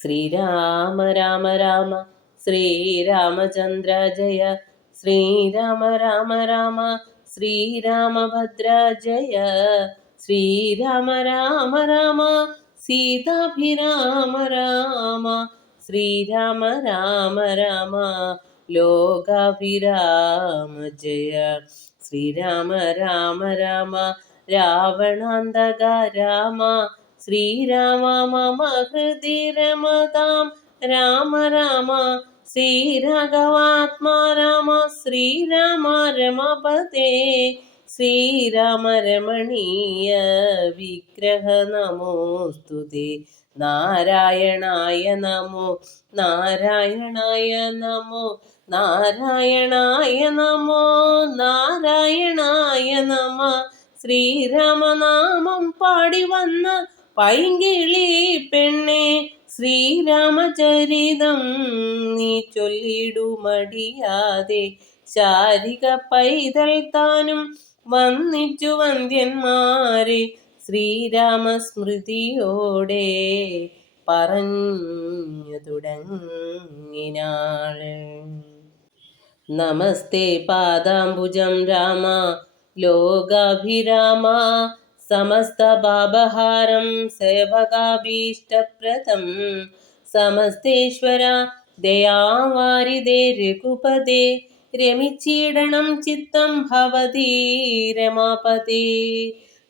ശ്രീരാമ രാമ രാമ ശ്രീരാമചന്ദ്ര ജയ. ശ്രീരാമ രാമ രാമ ശ്രീരാമഭദ്ര ജയ. ശ്രീരാമ രാമ രാമ സീതാഭിരാമ രാമ. ശ്രീരാമ രാമ രാമ ലോകാഭിരാമ ജയ. ശ്രീരാമ രാമ രാമ രാവണാന്തക രാമ. ശ്രീരാമ മമ ഹൃദി രമതാം രാമ രാമ. ശ്രീരാഘവാത്മാ രാമ ശ്രീരാമ രമപതേ. ശ്രീരാമ രമണീയ വിഗ്രഹ നമോസ്തുതേ. നാരായണായ നമോ നാരായണായ നമോ നാരായണായ നമോ നാരായണായ നമ. ശ്രീരാമനാമം പാടി വന്ന പൈങ്കിളി പെണ്ണെ, ശ്രീരാമചരിതം നീ ചൊല്ലിടുമടിയാതെ. ശാരിക പൈതൽ താനും വന്നിച്ചു വന്ദ്യന്മാരെ, ശ്രീരാമസ്മൃതിയോടെ പറഞ്ഞു തുടങ്ങിനാൾ. നമസ്തേ പാദാംബുജം രാമ ലോകാഭിരാമ. സമസ്ത പാപഹാരം സേവകാഭീഷ്ടപ്രദം. സമസ്തേശ്വര ദയാവാരിദേ രഘുപതേ. രമിച്ചിടണം ചിത്തം ഭവതി രമാപതേ.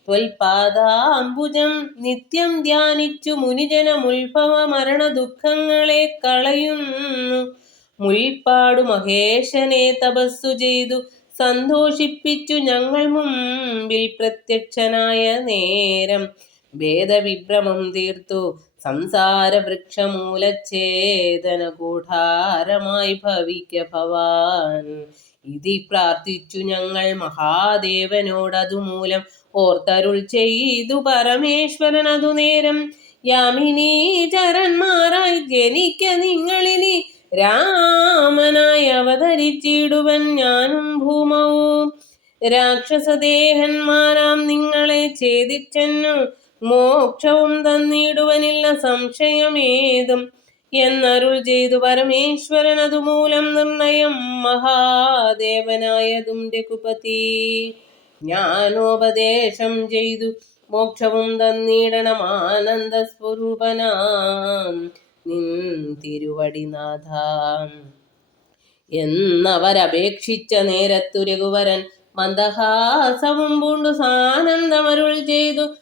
ത്വൽപാദാംബുജം നിത്യം ധ്യാനിച്ചു മുനിജനമുത്ഭവ മരണ ദുഃഖങ്ങളെ കളയുന്നു. മുൽപ്പാടു മഹേശനെ തപസ്സു ചെയ്തു സന്തോഷിപ്പിച്ചു ഞങ്ങൾ മുമ്പിൽ പ്രത്യക്ഷനായ നേരം. വേദവിഭ്രമം തീർത്തു സംസാര വൃക്ഷമൂലച്ഛേദന കൂഠാരമായി ഭവിക്ക ഭവാൻ. ഇതി പ്രാർത്ഥിച്ചു ഞങ്ങൾ മഹാദേവനോടതുമൂലം ഓർത്തരുൾ ചെയ്തു പരമേശ്വരൻ അതു നേരം. യാമിനീ ചരന്മാരായി ജനിക്ക നിങ്ങളിനി, രാമനായി അവതരിച്ചിടുവൻ ഞാനും ഭൂമവും. രാക്ഷസദേഹന്മാരാം നിങ്ങളെ ഛേദിച്ചെന്നു മോക്ഷവും തന്നിടുവനില്ല സംശയമേതും എന്നരുൾ ചെയ്തു പരമേശ്വരൻ അതുമൂലം നിർണയം. മഹാദേവനായതും രഘുപതി ജ്ഞാനോപദേശം ചെയ്തു മോക്ഷവും തന്നിടണം ആനന്ദ സ്വരൂപനാം നിൻ തിരുവടിനാഥ എന്നവരപേക്ഷിച്ച നേരത്തു രഘുവരൻ മന്ദഹാസവും പൂണ്ടു സാനന്ദമരുൾ ചെയ്തു.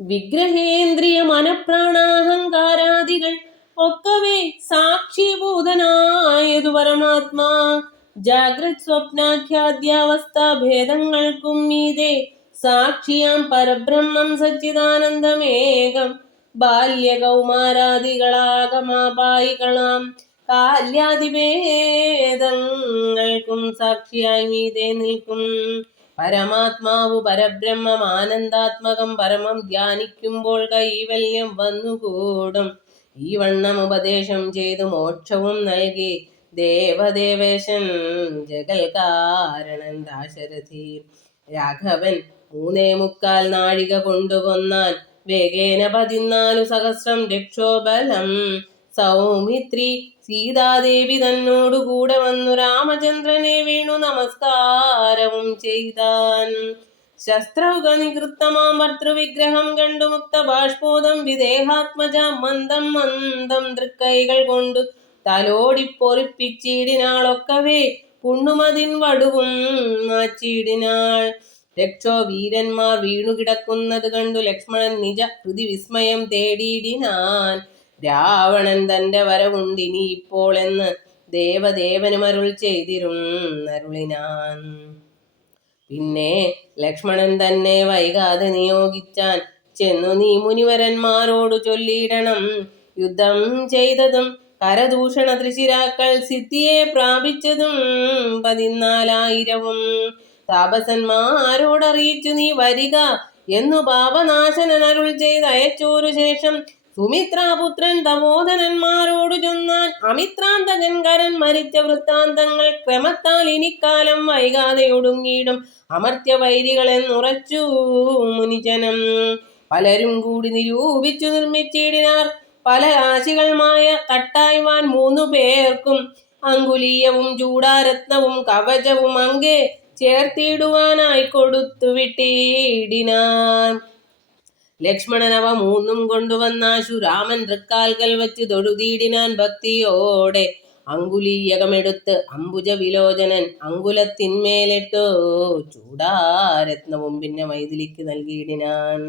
വിഗ്രഹേന്ദ്രിയ മനപ്രാണാഹങ്കാരാദികൾ ഒക്കവേ സാക്ഷിഭൂതനായതു പരമാത്മാ. ജാഗ്രത് സ്വപ്നാഖ്യാദ്യാവസ്ഥാ ഭേദങ്ങൾക്കും മീതെ സാക്ഷിയാം പരബ്രഹ്മം സച്ചിദാനന്ദമേകം. ബാല്യകൗമാരാദികളാഗമാപായികളാം കാല്യാദിഭേദങ്ങൾക്കും സാക്ഷിയായി മീതെ നിൽക്കും പരമാത്മാവു പരബ്രഹ്മം ആനന്ദാത്മകം. പരമം ധ്യാനിക്കുമ്പോൾ കൈവല്യം വന്നുകൂടും. ഈ വണ്ണം ഉപദേശം ചെയ്തു മോക്ഷവും നൽകി ദേവദേവേശൻ ജഗൽ കാരണൻ ദാശരഥി. രാഘവൻ 3.25 നാഴിക കൊണ്ടുകൊന്നാൻ. വേഗേന 14 സഹസ്രം രക്ഷോബലം. സൗമിത്രി സീതാദേവി തന്നോടു കൂടെ വന്നു രാമചന്ദ്രനെ വീണു നമസ്കാരവും ചെയ്താൻ. ശസ്ത്രൗക നികൃത്തമാം ഭർത്തൃവിഗ്രഹം കണ്ടു മുക്ത ബാഷ്പോദം വിദേഹാത്മജ മന്ദം മന്ദം തൃക്കൈകൾ കൊണ്ടു തലോടിപ്പൊറിപ്പിച്ചിടിനാളൊക്കവേ പുണ്ണുമതിൻ വടുവും മാച്ചിടിനാൾ. രക്ഷോ വീരന്മാർ വീണുകിടക്കുന്നത് കണ്ടു ലക്ഷ്മണൻ നിജ ഹൃദി വിസ്മയം തേടിയിടിനാൻ. രാവണൻ തന്റെ വരവുണ്ടിനി ഇപ്പോൾ എന്ന് ദേവദേവനുമരുൾ ചെയ്തിരുന്നരുളിനാൻ. പിന്നെ ലക്ഷ്മണൻ തന്നെ വൈകാതെ നിയോഗിച്ചാൻ. ചെന്നു നീ മുനിവരന്മാരോടു ചൊല്ലിയിടണം, യുദ്ധം ചെയ്തതും കരദൂഷണ ത്രിശിരാക്കൾ സിദ്ധിയെ പ്രാപിച്ചതും 14,000 താപസന്മാരോടറിയിച്ചു നീ വരിക എന്നു പാപനാശനൻ അരുൾ ചെയ്ത് അയച്ചോരു ശേഷം സുമിത്രാപുത്രൻ തപോധനന്മാരോടു ചൊന്നാൻ. അമിത്രാന്തകൻകരൻ മരിച്ച വൃത്താന്തങ്ങൾ ക്രമത്താൽ ഇനിക്കാലം വൈകാതെ ഒടുങ്ങിയിടും അമർത്യ വൈരികളെന്നുറച്ചു മുനിജനം. പലരും കൂടി നിരൂപിച്ചു നിർമ്മിച്ചിടിനാർ പല രാശികളുമായ തട്ടായ്വാൻ 3 പേർക്കും അങ്കുലീയവും ചൂടാരത്നവും കവചവും അങ്കെ ചേർത്തിടുവാനായി കൊടുത്തു വിട്ടിടിനാൻ. ലക്ഷ്മണൻ അവ 3 കൊണ്ടുവന്നാശു രാമൻ തൃക്കാൽക്കൽ വച്ച് തൊഴുതീടിനാൻ ഭക്തിയോടെ. അങ്കുലീയകമെടുത്ത് അംബുജ വിലോചനൻ അങ്കുലത്തിന്മേലിട്ടു ചൂടാരത്നവും പിന്നെ മൈഥിലിക്ക് നൽകിയിടിനാൻ.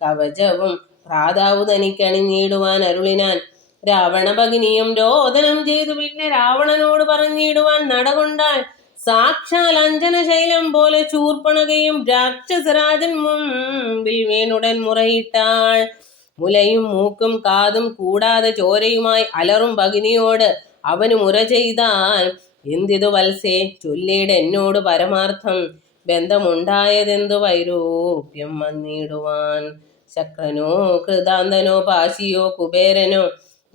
കവചവും ഭ്രാതാവു തനിക്കണിഞ്ഞിടുവാൻ അരുളിനാൻ. രാവണ ഭഗിനിയും രോദനം ചെയ്തു പിന്നെ രാവണനോട് പറഞ്ഞിടുവാൻ നടകൊണ്ടാൾ. സാക്ഷാൽ അഞ്ജനശൈലം പോലെ ശൂർപ്പണകയും രാക്ഷസരാജൻ മുമ്പിൽ വീണുടൻ മുറയിട്ടാൾ. മുലയും മൂക്കും കാതും കൂടാതെ ചോരയുമായി അലറും ഭഗിനിയോട് അവന് മുര ചെയ്താൽ. എന്തിതു വത്സേ, ചൊല്ലിയിട് എന്നോട് പരമാർത്ഥം. ബന്ധമുണ്ടായതെന്തു വൈരൂപ്യം വന്നിടുവാൻ. ശക്രനോ കൃതാന്തനോ പാശിയോ കുബേരനോ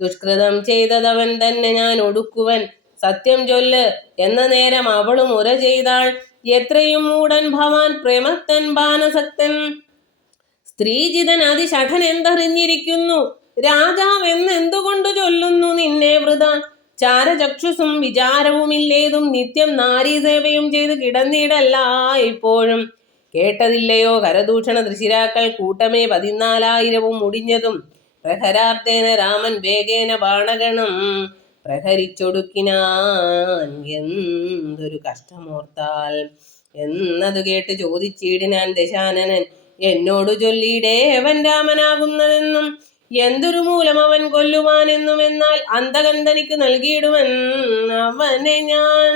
ദുഷ്കൃതം ചെയ്തതവൻ തന്നെ ഞാൻ ഒടുക്കുവൻ. സത്യം ചൊല്ല് എന്ന നേരം അവളു മുര ചെയ്താൾ. എത്രയും മൂടൻ ഭവാൻ പ്രേമത്തൻ ബാനസക്തൻ. സ്ത്രീജിതൻ അതിഷഠൻ എന്തറിഞ്ഞിരിക്കുന്നു. രാജാവെന്നെന്തുകൊണ്ടു ചൊല്ലുന്നു നിന്നെ വൃതാ. ചാരചക്ഷുസും വിചാരവുമില്ലേതും നിത്യം നാരീസേവയും ചെയ്ത് കിടന്നിടല്ല ഇപ്പോഴും. കേട്ടതില്ലയോ കരദൂഷണ ദൃശിരാക്കൾ കൂട്ടമേ 14,000 മുടിഞ്ഞതും. പ്രഹരാർത്തേന രാമൻ വേഗേന ബാണഗണം പ്രഹരിച്ചൊടുക്കിനാൻ. എന്തൊരു കഷ്ടമോർത്താൽ എന്നതു കേട്ട് ചോദിച്ചിടിനാൻ ദശാനനൻ. എന്നോടു ചൊല്ലിയിടേവൻ രാമനാകുന്നതെന്നും എന്തൊരു മൂലം അവൻ കൊല്ലുവാനെന്നും. എന്നാൽ അന്തകൻ തനിക്ക് നൽകിയിടുവൻ അവനെ ഞാൻ.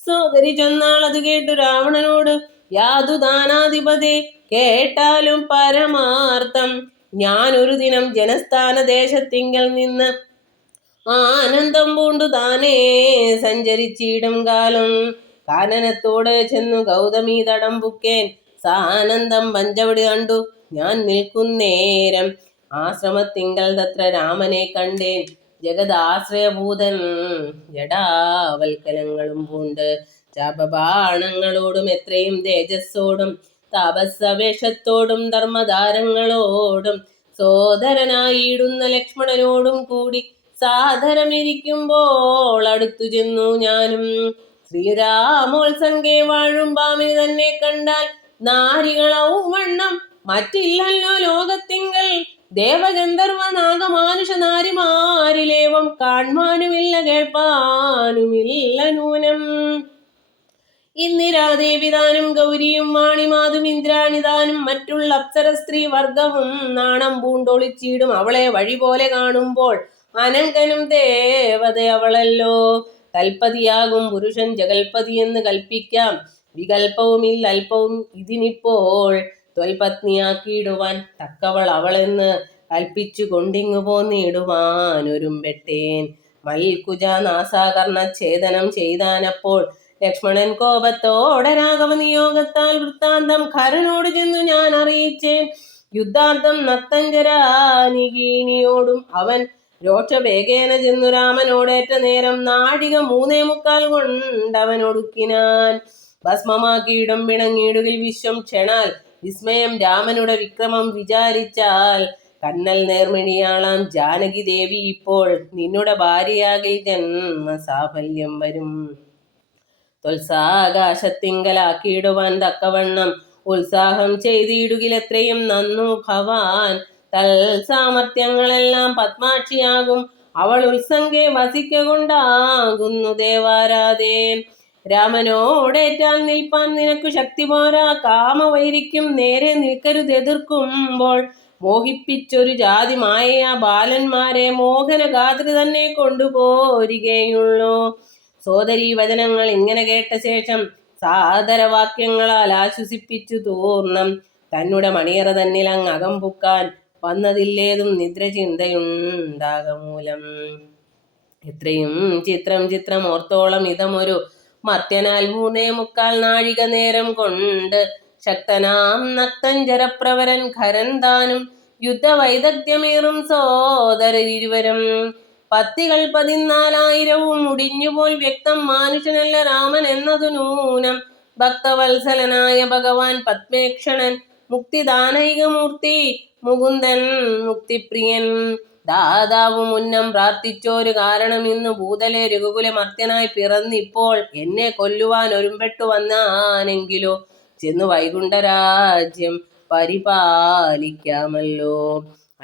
സോദരി ചൊന്നാൾ അത് കേട്ടു രാവണനോട്. യാതുദാനാധിപതേ, കേട്ടാലും പരമാർത്ഥം. ഞാനൊരു ദിനം ജനസ്ഥാന ദേശത്തിങ്കൽ നിന്ന് ആനന്ദം പൂണ്ടു താനേ സഞ്ചരിച്ചിടും കാലം. കാനനത്തോട് ചെന്നു ഗൗതമീ തടം പുക്കേൻ. സാനന്ദം പഞ്ചവടി കണ്ടു ഞാൻ നിൽക്കുന്നേരം. ആശ്രമത്തിങ്കൽ തത്ര രാമനെ കണ്ടേൻ. ജഗദാശ്രയഭൂതൻ ജടാവൽക്കലങ്ങളും പൂണ്ട് ചാപബാണങ്ങളോടും എത്രയും തേജസ്സോടും താപസവേഷത്തോടും ധർമ്മധാരങ്ങളോടും സോദരനായിടുന്ന ലക്ഷ്മണനോടും കൂടി സാദരമിരിക്കുമ്പോൾ അടുത്തു ചെന്നു ഞാനും. ശ്രീരാമോത്സംഗേ വാഴും ഭാമിനി തന്നെ കണ്ടാൽ നാരികളൗവണ്ണം മറ്റില്ലല്ലോ ലോകത്തിങ്കൽ. ദേവഗന്ധർവ നാഗമാനുഷ നാരിമാരിലേവം കാൺമാനുമില്ല കേൾപ്പാനുമില്ല നൂനം. ഇന്ദിരാദേവിതാനും ഗൗരിയും വാണിമാതും ഇന്ദ്രാണിതാനും മറ്റുള്ള അപ്സര സ്ത്രീ വർഗവും നാണം പൂണ്ടൊളിച്ചിടും അവളെ വഴി പോലെ കാണുമ്പോൾ. അനങ്കനും ദേവത അവളല്ലോ. കൽപ്പതിയാകും പുരുഷൻ ജഗൽപതി എന്ന് കൽപ്പിക്കാം. വികൽപ്പവുമില്ല അല്പവും ഇതിനിപ്പോൾ. ത്വൽപത്നിയാക്കിയിടുവാൻ തക്കവൾ അവളെന്ന് കൽപ്പിച്ചു കൊണ്ടിങ്ങു പോന്നിടുവാനൊരുമ്പെട്ടേൻ. മൽക്കുജ നാസാകർണ ഛേദനം ചെയ്താനപ്പോൾ ലക്ഷ്മണൻ കോപത്തോടെ രാഘവ നിയോഗത്താൽ വൃത്താന്തം ഖരനോട് ചെന്നു ഞാൻ അറിയിച്ചേൻ. യുദ്ധാർത്ഥം നക്തഞ്ചരാനികീനിയോടും അവൻ രോക്ഷവേഗേന ചെന്നു രാമനോടേറ്റ നേരം നാഴിക 3.25 കൊണ്ടവനൊടുക്കിനാൻ. ഭസ്മമാക്കിയിടും പിണങ്ങിയിടുകിൽ വിശ്വം ക്ഷണാൽ. വിസ്മയം രാമനുടെ വിക്രമം വിചാരിച്ചാൽ. കന്നൽ നേർമിഴിയാളാം ജാനകി ദേവി ഇപ്പോൾ നിന്നുടെ ഭാര്യയാകിൽ ജന്മ സാഫല്യം വരും. ത്വത്സാകാശത്തിങ്കലാക്കിയിടുവാൻ തക്കവണ്ണം ഉത്സാഹം ചെയ്തിടുകിലെത്രയും നന്നു ഭവാൻ. തൽ സാമർത്ഥ്യങ്ങളെല്ലാം പത്മാക്ഷിയാകും അവൾ ഉത്സംഗെ വസിക്ക കൊണ്ടാകുന്നു ദേവാരാധേ. രാമനോടേറ്റാൽ നിൽപ്പാൻ നിനക്കു ശക്തി പോരാ. കാമവൈരിക്കും നേരെ നിൽക്കരുതെതിർക്കുമ്പോൾ. മോഹിപ്പിച്ചൊരു ജാതി മായയാ ബാലന്മാരെ മോഹനഗാത്രി തന്നെ കൊണ്ടുപോരികയുള്ളൂ. സോദരീ വചനങ്ങൾ ഇങ്ങനെ കേട്ട ശേഷം സാദരവാക്യങ്ങളാൽ ആശ്വസിപ്പിച്ചു തൂർണം. തന്നെ മണിയറ തന്നിൽ അങ്ങ് അകമ്പുക്കാൻ വന്നതില്ലേതും നിദ്ര ചിന്തയുണ്ടാകമൂലം. എത്രയും ചിത്രം ഓർത്തോളം ഇതമൊരു മർത്യനാൽ 3.25 നാഴിക നേരം കൊണ്ട് ശക്തനാം നക്തഞ്ചരപ്രവരൻ ഖരൻ താനും യുദ്ധവൈദഗ്ധ്യമേറും സോദരരിരുവരും. പത്തികൾ 14,000 മുടിഞ്ഞുപോൽ വ്യക്തം മാനുഷനല്ല രാമൻ എന്നതു നൂനം. ഭക്തവത്സലനായ ഭഗവാൻ പത്മേക്ഷണൻ മുക്തിദാനൈകമൂർത്തി മുകുന്ദൻ മുക്തിപ്രിയൻ. ദാതാവ് മുന്നം പ്രാർത്ഥിച്ചോരു കാരണം ഇന്ന് ഭൂതലെ രഘുകുല മർത്യനായി പിറന്നിപ്പോൾ എന്നെ കൊല്ലുവാൻ ഒരുമ്പെട്ടു വന്നാനെങ്കിലോ ചെന്നു വൈകുണ്ഠരാജ്യം പരിപാലിക്കാമല്ലോ.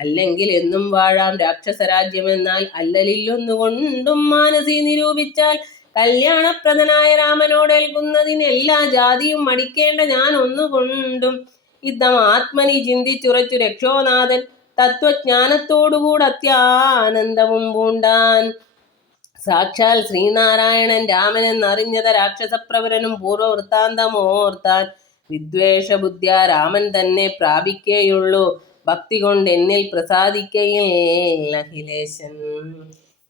അല്ലെങ്കിൽ എന്നും വാഴാം രാക്ഷസരാജ്യമെന്നാൽ അല്ലലില്ലൊന്നുകൊണ്ടും മാനസി നിരൂപിച്ചാൽ കല്യാണപ്രദനായ രാമനോടേൽക്കുന്നതിന് എല്ലാ ജാതിയും മടിക്കേണ്ട ഞാൻ ഒന്നുകൊണ്ടും യുദ്ധം ആത്മനി ചിന്തിച്ചുറച്ചു രക്ഷോനാഥൻ തത്വജ്ഞാനത്തോടുകൂടെ അത്യാനന്ദവും പൂണ്ടാൻ. സാക്ഷാൽ ശ്രീനാരായണൻ രാമനെന്നറിഞ്ഞത രാക്ഷസപ്രവരനും പൂർവവൃത്താന്തമോർത്താൻ. വിദ്വേഷബുദ്ധ്യാ രാമൻ തന്നെ പ്രാപിക്കേയുള്ളൂ, ഭക്തി കൊണ്ട് എന്നിൽ പ്രസാദിക്കയിൽ അഖിലേശൻ.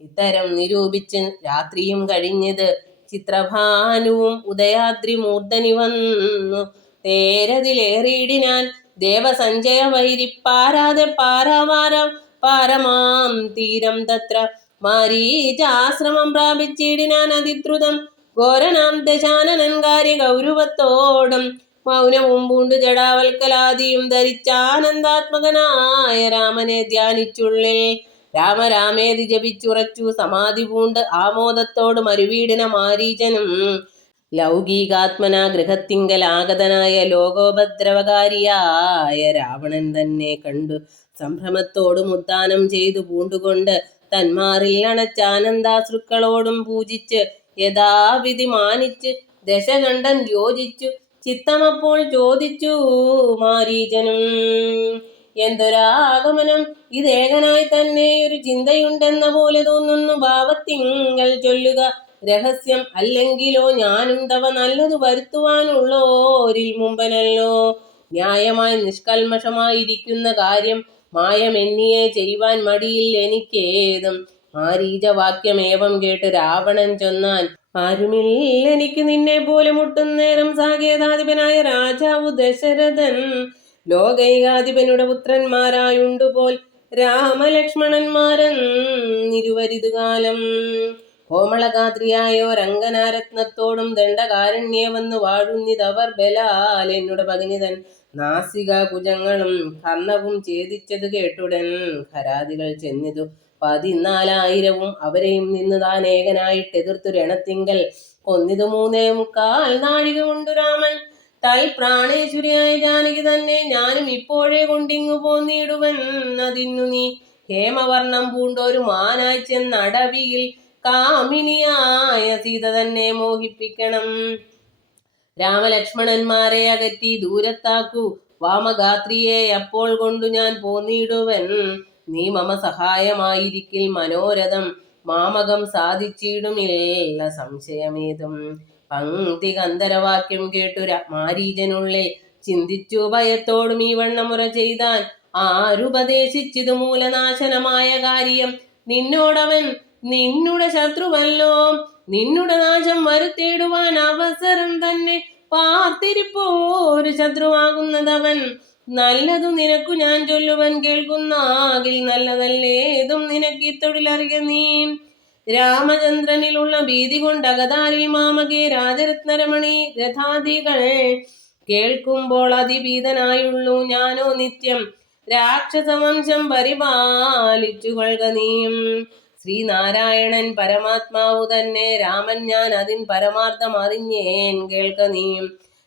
ഇത്തരം നിരൂപിച്ച് രാത്രിയും കഴിഞ്ഞത് ചിത്രഭാനുവും ഉദയാദ്രി മൂർധനി വന്നു തേരതിലേറിയിടിനാൻ ദേവസഞ്ജയ വൈരിപ്പാരാതെ പാരാവാരം പാരമാം തീരം തത്ര മാരീചാശ്രമം പ്രാപിച്ചിടിനാൻ അതിദ്രുതം ഘോരനാം ദശാനനൻ കാര്യ ഗൗരവത്തോടും മൗനവും പൂണ്ടു ജടാവൽക്കലാദിയും ധരിച്ചാനന്ദാത്മകനായ രാമനെ ധ്യാനിച്ചുള്ളിൽ രാമരാമേതി ജപിച്ചുറച്ചു സമാധി പൂണ്ട് ആമോദത്തോട് മരുവീടിന മാരീചനും ലൗകികാത്മന ഗൃഹത്തിങ്കലാഗതനായ ലോകോപദ്രവകാരിയായ രാവണൻ തന്നെ കണ്ടു സംഭ്രമത്തോടും ഉദ്ദാനം ചെയ്തു പൂണ്ടുകൊണ്ട് തന്മാറിൽ അണച്ചാനന്ദാശ്രുക്കളോടും പൂജിച്ച് യഥാവിധി മാനിച്ച് ദശകണ്ഠൻ യോജിച്ചു ചിത്തമപ്പോൾ ചോദിച്ചു മാരീചനും, എന്തൊരാഗമനം ഇതേകനായി തന്നെ ഒരു ചിന്തയുണ്ടെന്ന പോലെ തോന്നുന്നു. ഭാവത്തിങ്കൽ ചൊല്ലുക രഹസ്യം, അല്ലെങ്കിലോ ഞാനും തവ നല്ലതു വരുത്തുവാനുള്ളോരിൽ മുമ്പനല്ലോ. ന്യായമായി നിഷ്കൽമഷമായിരിക്കുന്ന കാര്യം മായമെന്നിയെ ചെയ്യുവാൻ മടിയിൽ എനിക്കേതും. മാരീചവാക്യമേവം കേട്ട് രാവണൻ ചൊന്നാൻ, ആരുമില്ലെനിക്ക് നിന്നെ പോലെ മുട്ടുന്നേരം സാകേതാധിപനായ രാജാവു ദശരഥൻ ലോകൈകാധിപനുടെ പുത്രന്മാരായുണ്ടുപോൽ രാമലക്ഷ്മണന്മാരെന്നിരുവരിതുകാലം. കോമളഗാത്രിയായോരംഗനാരത്നത്തോടും ദണ്ഡകാരണ്യേ വന്നു വാഴുന്നിതവർ ബലാൽ എന്നുടെ ഭഗിനിതൻ നാസിക കുജങ്ങളും കർണവും ഛേദിച്ചത് കേട്ടുടൻ ഖരാദികൾ ചെന്നിതു 14,000 അവരെയും നിന്ന് താൻ ഏകനായിട്ടെതിർത്തു രണത്തിങ്കൽ കൊന്നിതു 3.25 നാഴിക കൊണ്ടു രാമൻ. തൽ പ്രാണേശ്വരിയായ ജാനകി തന്നെ ഞാനും ഇപ്പോഴേ കൊണ്ടിങ്ങു പോന്നിടുവൻ. അതിന്നു നീ ഹേമവർണം പൂണ്ടൊരു മാനായി ചെന്നടവിയിൽ കാമിനിയായ സീത തന്നെ മോഹിപ്പിക്കണം. രാമലക്ഷ്മണന്മാരെ അകറ്റി ദൂരത്താക്കൂ, വാമഗാത്രിയെ അപ്പോൾ കൊണ്ടു ഞാൻ പോന്നിടുവൻ. നീ മമ സഹായമായിരിക്കിൽ മനോരഥം മാമകം സാധിച്ചിടുമില്ല സംശയമേതും. പങ്ക്തി ഗന്ധരവാക്യം കേട്ടു മാരീചനുള്ളിൽ ചിന്തിച്ചു ഭയത്തോടും ഈ വണ്ണമുറ ചെയ്താൻ, ആരുപദേശിച്ചിതു മൂലനാശനമായ കാര്യം നിന്നോടവൻ നിന്നുടെ ശത്രുവല്ലോ. നിന്നുടെ നാശം വരുത്തിയിടുവാൻ അവസരം തന്നെ പാർത്തിരിപ്പോരു ശത്രുവാകുന്നതവൻ. നല്ലതു നിനക്കു ഞാൻ ചൊല്ലുവൻ കേൾക്കുന്നാകിൽ നല്ലതല്ലേതും നിനക്ക് ഈ തൊഴിലറിയ നീ. രാമചന്ദ്രനിലുള്ള ഭീതി കൊണ്ടകതാരിൽ മാമകെ രാജരത്നരമണി രഥാദികൾ കേൾക്കുമ്പോൾ അതിഭീതനായുള്ളൂ ഞാനോ നിത്യം. രാക്ഷസവംശം പരിപാലിച്ചു കൊള്ളുക നീയും. ശ്രീനാരായണൻ പരമാത്മാവു തന്നെ രാമൻ, ഞാൻ അതിൻ പരമാർത്ഥം അറിഞ്ഞേൻ കേൾക്ക നീയും.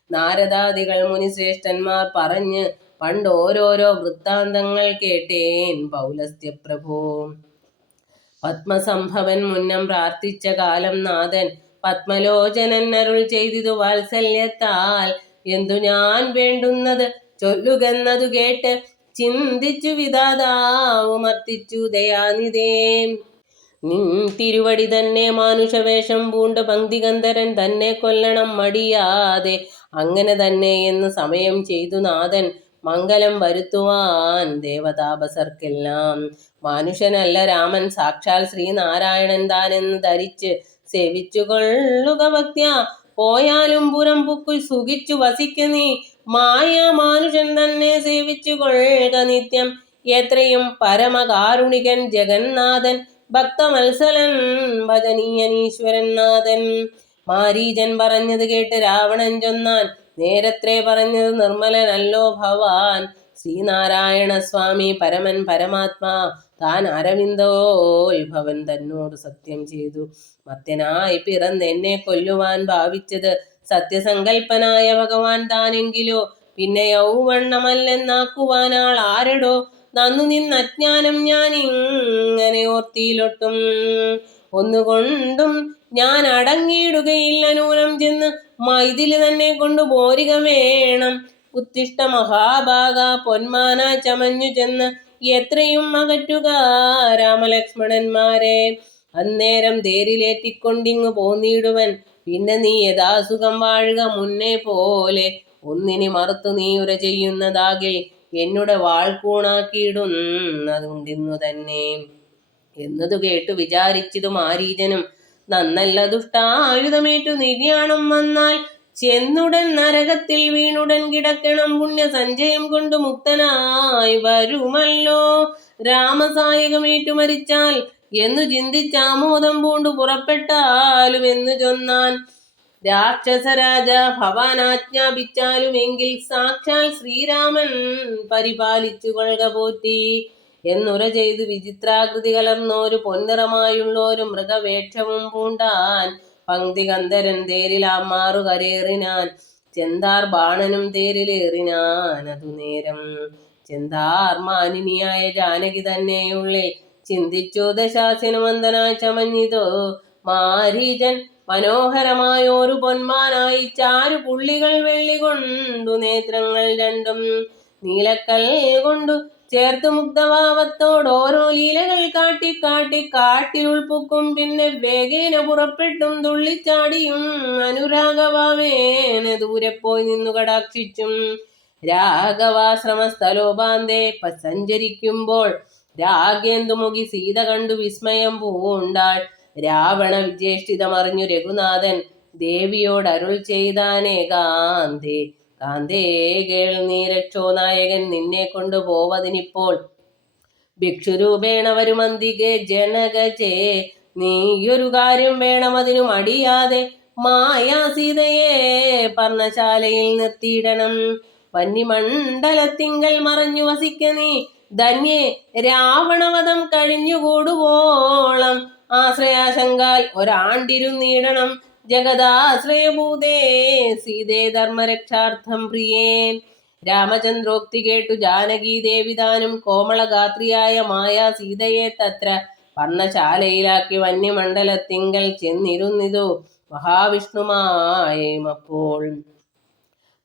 നാരദാദികൾ മുനിശ്രേഷ്ഠന്മാർ പറഞ്ഞ് പണ്ടോരോരോ വൃത്താന്തങ്ങൾ കേട്ടേൻ പൗലസ്ത്യപ്രഭോ. പത്മസംഭവൻ മുന്നം പ്രാർത്ഥിച്ച കാലം നാഥൻ പത്മലോചനൻ അരുൾ ചെയ്തിതു വാത്സല്യത്താൽ, എന്തു ഞാൻ വേണ്ടുന്നത് ചൊല്ലുകെന്നതു കേട്ട് ചിന്തിച്ചു വിധാതാവുമർത്തിച്ചു ദയാനിധേ. നിൻ തിരുവടി തന്നെ മാനുഷവേഷം പൂണ്ട് പങ്ക്തിഗന്ധരൻ തന്നെ കൊല്ലണം മടിയാതെ. അങ്ങനെ തന്നെ എന്ന് സമയം ചെയ്തു നാഥൻ മംഗലം വരുത്തുവാൻ ദേവതാപസർക്കെല്ലാം. മാനുഷനല്ല രാമൻ, സാക്ഷാൽ ശ്രീനാരായണൻ താനെന്ന് ധരിച്ച് സേവിച്ചു കൊള്ളുക ഭക്ത്യാ. പോയാലും പുരം പുക്കുൽ സുഖിച്ചു വസിക്ക നീ. മായ മാനുഷൻ തന്നെ സേവിച്ചു കൊള്ളുക നിത്യം. എത്രയും പരമകാരുണികൻ ജഗന്നാഥൻ ഭക്തവത്സലൻ ഭജനീയനീശ്വരൻ നാഥൻ. മാരീചൻ പറഞ്ഞത് കേട്ട് രാവണൻ ചൊന്നാൻ, നേരത്രേ പറഞ്ഞത് നിർമ്മലനല്ലോ ഭവാൻ. ശ്രീനാരായണ സ്വാമി പരമൻ പരമാത്മാ താൻ അരവിന്ദോത്ഭവൻ തന്നോട് സത്യം ചെയ്തു. മർത്യനായി പിറന്ന് എന്നെ കൊല്ലുവാൻ ഭാവിച്ചത് സത്യസങ്കൽപ്പനായ ഭഗവാൻ താനെങ്കിലോ പിന്നെ യൗവണ്ണമല്ലെന്നാക്കുവാനാൾ ആരടോ? നന്നു നിന്നജ്ഞാനം ഞാൻ ഇങ്ങനെ ഓർത്തിയിലൊട്ടും. ഒന്നുകൊണ്ടും ഞാൻ അടങ്ങിയിടുകയില്ല. നൂനം ചെന്ന് മൈഥിലി തന്നെ കൊണ്ടു പോരുക വേണം. ഉത്തിഷ്ഠ മഹാഭാഗ പൊന്മാന ചമഞ്ഞു ചെന്ന് എത്രയും അകറ്റുക രാമലക്ഷ്മണന്മാരെ. അന്നേരം തേരിലേറ്റിക്കൊണ്ടിങ്ങു പോന്നിടുവൻ. പിന്നെ നീ യഥാസുഖം വാഴുക മുന്നേ പോലെ. ഒന്നിനി മറുത്തു നീ ഉര ചെയ്യുന്നതാകിൽ എന്നുടെ വാൾക്കൂണാക്കിയിടുന്നതുണ്ടിന്നു തന്നെ എന്നതു കേട്ടു വിചാരിച്ചിതു മാരീചനും. നന്നല്ല ദുഷ്ടായുധമേറ്റു നിര്യാണം വന്നാൽ ചെന്നുടൻ നരകത്തിൽ വീണുടൻ കിടക്കണം. പുണ്യ സഞ്ചയം കൊണ്ട് മുക്തനായി വരുമല്ലോ. രാമസായകമേറ്റു മരിച്ചാൽ എന്നു ചിന്തിച്ചാമോദം പൂണ്ടു പുറപ്പെട്ടാലും എന്നു ചൊന്നാൻ. രാക്ഷസരാജ ഭവാൻ ആജ്ഞാപിച്ചാലുമെങ്കിൽ സാക്ഷാൽ ശ്രീരാമൻ പരിപാലിച്ചു കൊള്ളുക പോറ്റി എന്നുര ചെയ്തു വിചിത്രാകൃതി കലർന്നോരു പൊന്നിറമായുള്ളോരു മൃഗവേഷവും പൂണ്ടാൻ. പങ്ക്തി കന്ധരൻ തേരിലാമാറു കരേറിനാൻ. ചെന്താർ ബാണനും തേരിലേറിനാൻ അതു നേരം. ചെന്താർ മാനിനിയായ ജാനകി തന്നെയുള്ളിൽ ചിന്തിച്ചു ദശാസിനുമന്തനായി ചമഞ്ഞിതോ മാരീചൻ. മനോഹരമായോരു പൊന്മാനായി ചാരു പുള്ളികൾ വെള്ളി കൊണ്ടു നേത്രങ്ങൾ രണ്ടും നീലക്കൽ കൊണ്ടു ചേർത്തു മുഗ്ധഭാവത്തോടോരോ ലീലകൾ കാട്ടി കാട്ടി കാട്ടിലുൾപ്പുക്കും. പിന്നെ വേഗേന പുറപ്പെട്ടും തുള്ളിച്ചാടിയും അനുരാഗഭാവേന ദൂരെ പോയി നിന്നു കടാക്ഷിച്ചും. രാഘവാശ്രമസ്ഥലോപാന്തേ സഞ്ചരിക്കുമ്പോൾ രാഗേന്ദുമുഖി സീത കണ്ടു വിസ്മയം പൂണ്ടാൾ. രാവണ വിജ്യേഷ്ഠിതമറിഞ്ഞു രഘുനാഥൻ ദേവിയോടരുൾ ചെയ്താനേകാന്തേ. കാന്തേ കേൾ നീ രക്ഷോനായകൻ നിന്നെ കൊണ്ടു പോവതിനിപ്പോൾ ഭിക്ഷുരൂപേണ വരുമന്തികെ ജനകജേ. നീയൊരു കാര്യം വേണമതിനു മടിയാതെ മായാസീതയെ പർണശാലയിൽ നിർത്തിയിടണം. വന്യമണ്ഡലത്തിങ്കൽ മറഞ്ഞു വസിക്ക നീ ധന്യേ. രാവണവധം കഴിഞ്ഞുകൂടുവോളം ആശ്രയാശങ്കാൽ ഒരാണ്ടിരുന്നീടണം. ജഗദാശ്രയഭൂതേ സീതേ ധർമ്മരക്ഷാർത്ഥം പ്രിയേ. രാമചന്ദ്രോക്തി കേട്ടു ജാനകീദേവി താനും കോമളഗാത്രിയായ മായാ സീതയെ തത്ര പർണശാലയിലാക്കി വന്യമണ്ഡലത്തിങ്കൽ ചെന്നിരുന്നിതു മഹാവിഷ്ണുമായപ്പോൾ.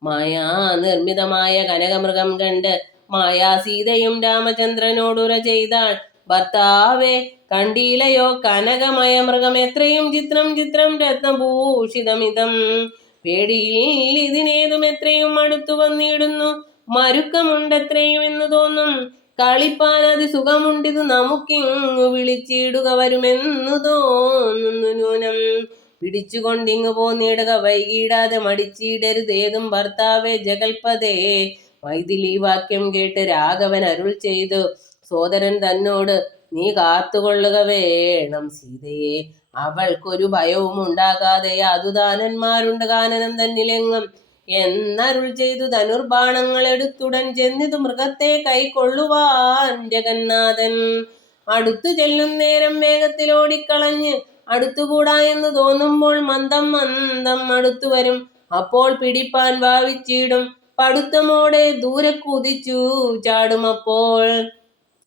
മായാ നിർമ്മിതമായ കനകമൃഗം കണ്ട് മായാസീതയും രാമചന്ദ്രനോടുര ചെയ്താൾ. ഭർത്താവേ കണ്ടീലയോ കനകമയ മൃഗം എത്രയും ചിത്രം ചിത്രം രത്നഭൂഷിതമിതം. പേടിയിൽ ഇതിനേതും എത്രയും അടുത്തു വന്നിടുന്നു. മരുക്കമുണ്ടെത്രയും എന്ന് തോന്നും. കളിപ്പാൻ അതിസുഖമുണ്ടിത് നമുക്കിങ്ങു വിളിച്ചിടുക വരുമെന്നു തോന്നുന്നു നൂനം. പിടിച്ചുകൊണ്ടിങ്ങു പോന്നിടുക വൈകിടാതെ മടിച്ചിടരുതേതും ഭർത്താവേ ജഗൽപതേ. മൈഥിലി വാക്യം കേട്ട് രാഘവൻ അരുൾ ചെയ്തു സോദരൻ തന്നോട് നീ കാത്തുകൊള്ളുക വേണം സീതയെ. അവൾക്കൊരു ഭയവും ഉണ്ടാകാതെ യാതുദാനന്മാരുണ്ട് കാനനം തന്നിലെങ്ങും എന്നരുൾ ചെയ്തു ധനുർബാണങ്ങൾ എടുത്തുടൻ ചെന്നിതു മൃഗത്തെ കൈക്കൊള്ളുവാൻ ജഗന്നാഥൻ. അടുത്തു ചെല്ലും നേരം വേഗത്തിലോടിക്കളഞ്ഞ് അടുത്തുകൂടാ എന്ന് തോന്നുമ്പോൾ മന്ദം മന്ദം അടുത്തു വരും. അപ്പോൾ പിടിപ്പാൻ ഭാവിച്ചിടും. പടുത്തമോടെ ദൂരെ കുതിച്ചു ചാടുമപ്പോൾ.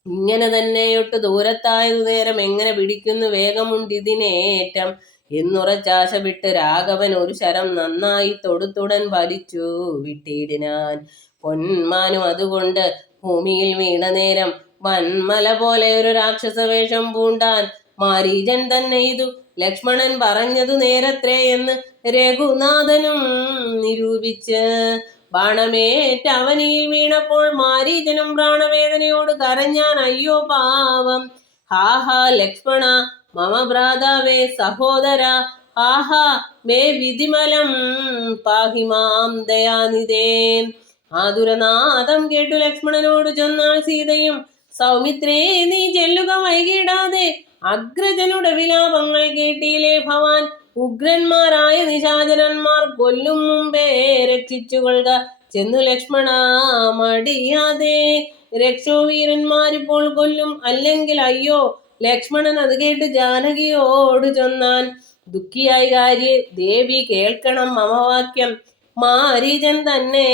ഇങ്ങനെ തന്നെയൊട്ട് ദൂരത്തായതു നേരം എങ്ങനെ പിടിക്കുന്നു വേഗമുണ്ടിതിനേറ്റം എന്നുറച്ചാശ വിട്ട് രാഘവൻ ഒരു ശരം നന്നായി തൊടുത്തുടൻ വലിച്ചു വിട്ടിടിനാൻ. പൊന്മാനും അതുകൊണ്ട് ഭൂമിയിൽ വീണ നേരം വന്മല പോലെ ഒരു രാക്ഷസവേഷം പൂണ്ടാൻ. മാരീചൻ തന്നെ ഇതു ലക്ഷ്മണൻ പറഞ്ഞതു നേരത്രേ എന്ന് രഘുനാഥനും നിരൂപിച്ച്. ബാണമേറ്റ് അവനിയിൽ വീണപ്പോൾ മാരീചനും പ്രാണവേദനയോട് കരഞ്ഞാൻ അയ്യോ പാവം. ഹാഹാ ലക്ഷ്മണ മമ ഭ്രാതാവേ സഹോദര. ആഹാ മേ വിധിമലം പാഹിമാം ദയാനിധേ. ആതുരനാദം കേട്ടു ലക്ഷ്മണനോട് ചൊന്നാൾ സീതയും സൗമിത്രേ നീ ചെല്ലുക വൈകിടാതെ. അഗ്രജനുടെ വിലാപങ്ങൾ കേട്ടില്ലേ ഭവാൻ. ഉഗ്രന്മാരായ നിശാചരന്മാർ കൊല്ലും മുമ്പേ രക്ഷിച്ചുകൊള്ളുക. ചെന്നു ലക്ഷ്മണ മടിയാതെ. രക്ഷോവീരന്മാരിപ്പോൾ കൊല്ലും, അല്ലെങ്കിൽ അയ്യോ. ലക്ഷ്മണൻ അത് കേട്ട് ജാനകിയോട് ചൊന്നാൻ, ദുഃഖിയായി കാര്യേ ദേവി കേൾക്കണം മമവാക്യം. മാരീചൻ തന്നെ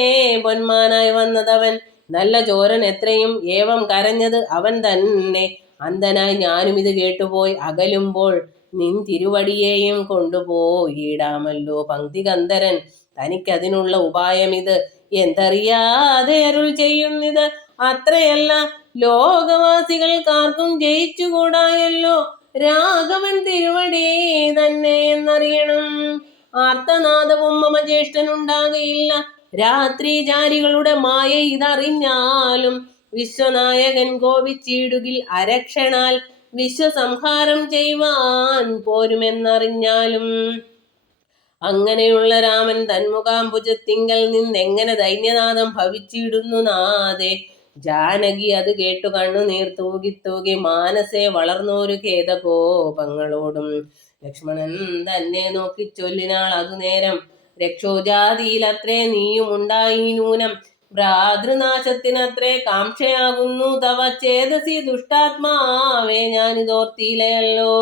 പൊന്മാനായി വന്നതവൻ, നല്ല ചോരൻ എത്രയും ഏവം കരഞ്ഞത് അവൻ തന്നെ. അന്ധനായി ഞാനും ഇത് കേട്ടുപോയി അകലുമ്പോൾ നിൻ തിരുവടിയെയും കൊണ്ടുപോയിടാമല്ലോ പങ്ക്തികന്ധരൻ. തനിക്കതിനുള്ള ഉപായമിത് എന്തറിയാതെ അരുൾ ചെയ്യുന്നിത്. അത്രയല്ല, ലോകവാസികൾക്കാർക്കും ജയിച്ചുകൂടായല്ലോ രാഘവൻ തിരുവടി തന്നെ എന്നറിയണം. ആർത്തനാദവും മമ ജ്യേഷ്ഠനുണ്ടാകയില്ല. രാത്രി ജാരികളുടെ മായ ഇതറിഞ്ഞാലും വിശ്വനായകൻ കോപിച്ചിടുകിൽ അരക്ഷണാൽ വിശ്വസംഹാരം ചെയ്യുവാൻ പോരുമെന്നറിഞ്ഞാലും. അങ്ങനെയുള്ള രാമൻ തന്മുഖാംബുജത്തിങ്കൽ നിന്നെങ്ങനെ ദൈന്യനാദം ഭവിച്ചിടുന്നു നാഥേ. ജാനകി അത് കേട്ടു കണ്ണുനീർ തൂകി തൂകി മാനസേ വളർന്നോരു ഖേദകോപങ്ങളോടും ലക്ഷ്മണൻ തന്നെ നോക്കി ചൊല്ലിനാൾ അതുനേരം, രക്ഷോജാതിയിലത്രേ നീയും ഉണ്ടായി നൂനം. ഭ്രാതൃനാശത്തിനത്രേ കാംക്ഷയാകുന്നു തവ ചേതസി ദുഷ്ടാത്മാവേ ഞാനിതോർത്തിയില്ലയോ.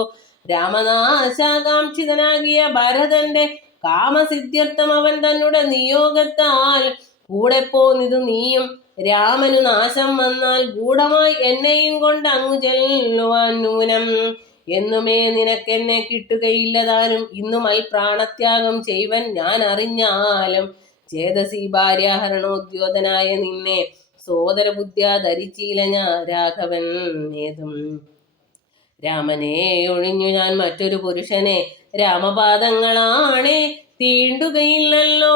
രാമനാശാകാംക്ഷിതനാകിയ ഭരതന്റെ കാമസിദ്ധ്യർത്ഥം അവൻ തന്നുടെ നിയോഗത്താൽ കൂടെ പോന്നിതു നീയും. രാമനു നാശം വന്നാൽ ഗൂഢമായി എന്നെയും കൊണ്ട് അങ്ങു ചെല്ലുവാൻ നൂനം. എന്നുമേ നിനക്കെന്നെ കിട്ടുകയില്ല താനും. ഇന്നുമായി പ്രാണത്യാഗം ചെയ്വൻ ഞാൻ അറിഞ്ഞാലും ചേതസി ഭാര്യാഹരണോദ്യോതനായ നിന്നെ സോദര ബുദ്ധ്യാ ധരിച്ചീല ഞാൻ രാഘവൻ ഏതും. രാമനെ ഒഴിഞ്ഞു ഞാൻ മറ്റൊരു പുരുഷനെ രാമപാദങ്ങളാണേ തീണ്ടുകയില്ലല്ലോ.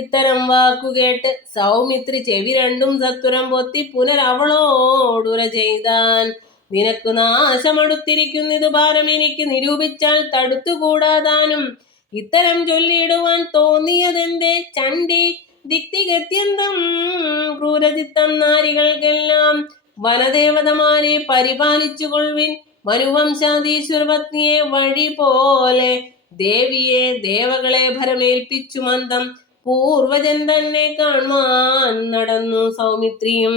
ഇത്തരം വാക്കുകേട്ട് സൗമിത്രി ചെവി രണ്ടും സത്വരം പൊത്തി പുനരവളോടുര ചെയ്താൻ, നിനക്കു നാശമടുത്തിരിക്കുന്നിതു ഭാരം എനിക്ക് നിരൂപിച്ചാൽ തടുത്തുകൂടാതാനും. ഇത്തരം ചൊല്ലിയിടുവാൻ തോന്നിയതെന്തേ ചണ്ഡി ദിക്തിഗത്യന്തം ക്രൂരചിത്തം നാരികൾക്കെല്ലാം. വനദേവതമാരെ പരിപാലിച്ചു കൊള്ളുവിൻ, മനുവംശാധീശ്വര പത്നിയെ വഴി പോലെ. ദേവിയെ ദേവകളെ ഭരമേൽപ്പിച്ചു മന്ദം പൂർവജൻ തന്നെ കാൺമാൻ നടന്നു സൗമിത്രിയും.